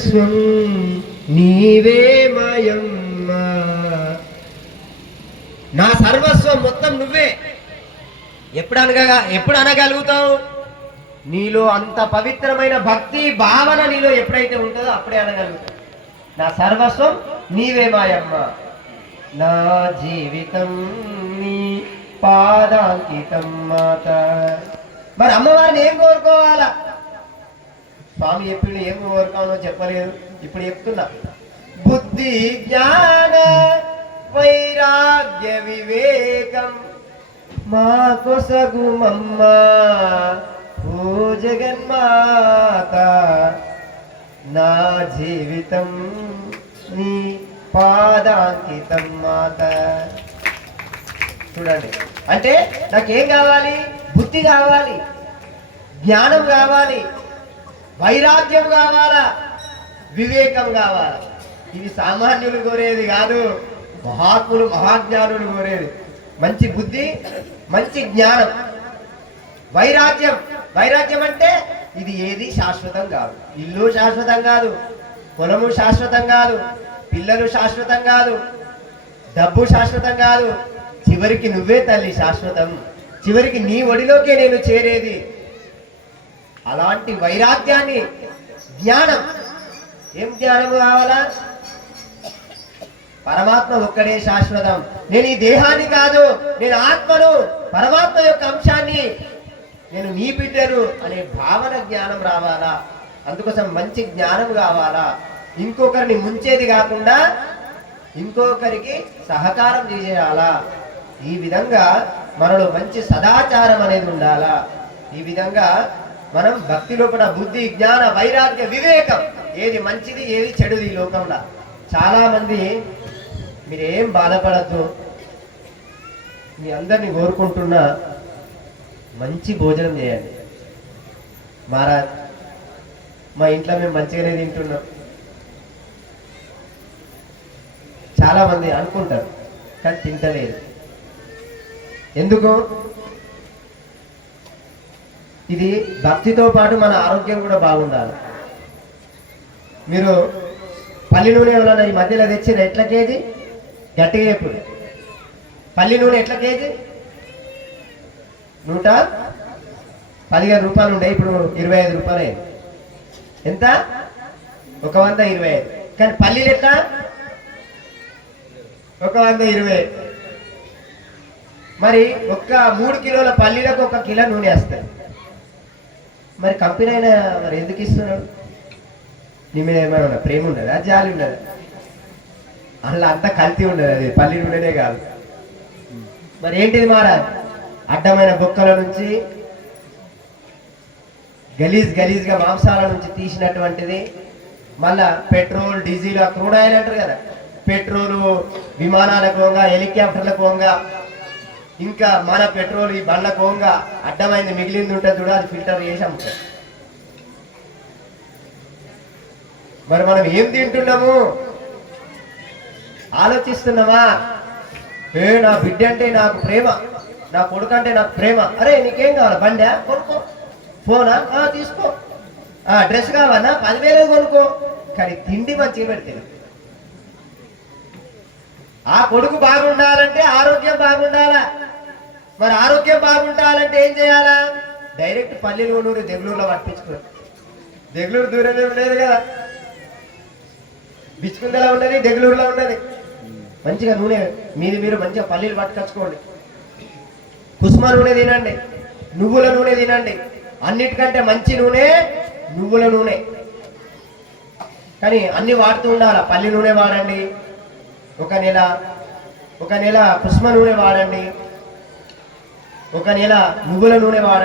సర్వస్వం నీవే మాయమ్మ. నా సర్వస్వం మొత్తం నువ్వే. ఎప్పుడు అనగలుగుతావు? నీలో అంత పవిత్రమైన భక్తి భావన నీలో ఎప్పుడైతే ఉంటుందో అప్పుడే అనగలుగుతావు. నా సర్వస్వం నీవే మాయమ్మ. నా జీవితం నీ పాదాంకితం మాత. మరి అమ్మవారిని ఏం కోరుకోవాలా? స్వామి చెప్పిండు, ఏం కోరుకోవాలో చెప్పలేదు, ఇప్పుడు చెప్తున్నా. బుద్ధి జ్ఞాన వైరాగ్య వివేకం మా కొసగుమమ్మ ఓ జగన్మాత. నా జీవితం నీ పాదాంకితం మాత. చూడండి, అంటే నాకేం కావాలి? బుద్ధి కావాలి, జ్ఞానం కావాలి, వైరాగ్యం కావాలా, వివేకం కావాలా. ఇది సామాన్యులు కోరేది కాదు, మహాత్ములు మహాజ్ఞానులు కోరేది. మంచి బుద్ధి, మంచి జ్ఞానం, వైరాగ్యం. వైరాగ్యం అంటే ఇది ఏది శాశ్వతం కాదు. ఇల్లు శాశ్వతం కాదు, పొలము శాశ్వతం కాదు, పిల్లలు శాశ్వతం కాదు, డబ్బు శాశ్వతం కాదు. చివరికి నువ్వే తల్లి శాశ్వతం. చివరికి నీ ఒడిలోకే నేను చేరేది. అలాంటి వైరాగ్యాన్ని, జ్ఞానం. ఏం జ్ఞానము కావాలా? పరమాత్మ ఒక్కడే శాశ్వతం. నేను ఈ దేహాన్ని కాదు, నేను ఆత్మను, పరమాత్మ యొక్క అంశాన్ని, నేను నీ బిడ్డను అనే భావన, జ్ఞానం రావాలా. అందుకోసం మంచి జ్ఞానం కావాలా. ఇంకొకరిని ముంచేది కాకుండా ఇంకొకరికి సహకారం చేయాలా. ఈ విధంగా మనలో మంచి సదాచారం అనేది ఉండాలా. ఈ విధంగా మనం భక్తి లోపల బుద్ధి జ్ఞాన వైరాగ్య వివేకం, ఏది మంచిది ఏది చెడుది. ఈ లోకంలో చాలా మంది, మీరేం బాధపడద్దు, మీ అందరినీ కోరుకుంటున్నా మంచి భోజనం చేయండి. మహారాజ్, మా ఇంట్లో మేము మంచిగానే తింటున్నాం. చాలా మంది అనుకుంటారు కానీ తింటలేదు. ఎందుకు? ఇది భక్తితో పాటు మన ఆరోగ్యం కూడా బాగుండాలి. మీరు పల్లి నూనె ఎవరైనా ఈ మధ్యలో తెచ్చిన ఎట్లా కేజీ? గట్టిగా ఎప్పుడు పల్లి నూనె ఎట్లా కేజీ? 115 రూపాయలు ఉండే, ఇప్పుడు 25 రూపాయలు అయింది. ఎంత? 125. కానీ పల్లీలు ఎట్లా? 120. మరి 3 కిలోల పల్లీలకు 1 కిలో నూనె వేస్తారు. మరి కంపెనీ అయినా మరి ఎందుకు ఇస్తున్నాడు? నీ మీద ఏమైనా ప్రేమ ఉండదా, జాలి ఉండదా? అలా అంతా కల్తీ ఉండదు, అది పల్లి నూనెనే కాదు. మరి ఏంటిది మహారాజ్? అడ్డమైన బొక్కల నుంచి, గలీజ్గా మాంసాల నుంచి తీసినటువంటిది. మళ్ళా పెట్రోల్, డీజిల్, క్రూడ్ ఆయిల్ అంటారు కదా, పెట్రోలు విమానాలకు పోగా, హెలికాప్టర్లకు పోగా, ఇంకా మన పెట్రోల్ ఈ బండ్లకు పోగా అడ్డమైంది మిగిలింది ఉంటుంది చూడ, అది ఫిల్టర్ చేసి అమ్ముతారు. మరి మనం ఏం తింటున్నాము? ఆలోచిస్తున్నామా? నా బిడ్డ అంటే నాకు ప్రేమ, నా కొడుకు అంటే నాకు ప్రేమ. అరే నీకేం కావాలి? బండా కొనుక్కో, ఫోనా తీసుకో, డ్రెస్ కావాలన్నా 10,000 కొనుక్కో. కానీ తిండి మంచిగా పెడితే, ఆ కొడుకు బాగుండాలంటే ఆరోగ్యం బాగుండాలా. మరి ఆరోగ్యం బాగుండాలంటే ఏం చేయాలా? డైరెక్ట్ పల్లీలు నూనె దెగులూరులో పట్టించుకో. దెగులూరు దూరమే ఉండేది కదా, బిచ్చుకుందలా ఉన్నది, దెగులూరులో ఉన్నది. మంచిగా నూనె మీరు మంచిగా పల్లీలు పట్టుకొచ్చుకోండి. కుసుమ నూనె తినండి, నువ్వుల నూనె తినండి. అన్నిటికంటే మంచి నూనె నువ్వుల నూనె. కానీ అన్ని వాడుతూ ఉండాలా. పల్లి నూనె వాడండి, ఒక నెల కుసుమ నూనె వాడండి, ఒక నెల నువ్వుల నూనె వాడండి.